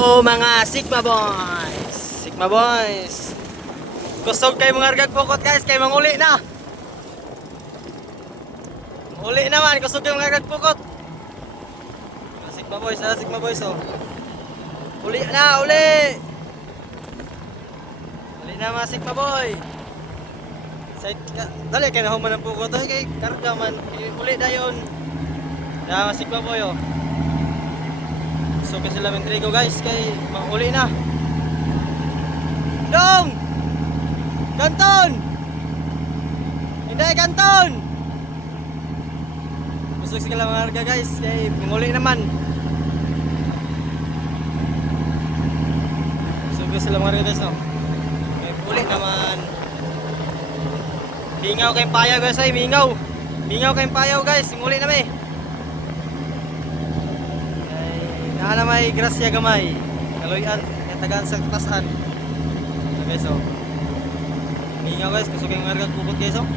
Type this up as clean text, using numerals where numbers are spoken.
Oh mga Sigma Boys! Sigma Boys! Kusog kay mga argag pukot guys, kay manguli na! Uli naman, kusog kay mga argag pukot! Sigma Boys, Sigma Boys oh! Uli na, uli! Uli na mga Sigma Boy! Dali kay nahuman ng pukot, ay kay karga man, uli na yun! Kaya mga Sigma Boy oh! So kasi sila trigo guys kay mauli na. Dong! Kanton! Hindi kanton! Gusto sila mga harga guys kay manguli naman. Gusto sila mga harga guys no. Kay uli naman. Mingaw kayong payaw guys ay mingaw. Mingaw kayong payaw guys, muli na may. Ana may grasya gamay. Kaloyan, katagaan sa tasan. Okay, so. Mingaw guys, kusog yung marga kupot guys oh.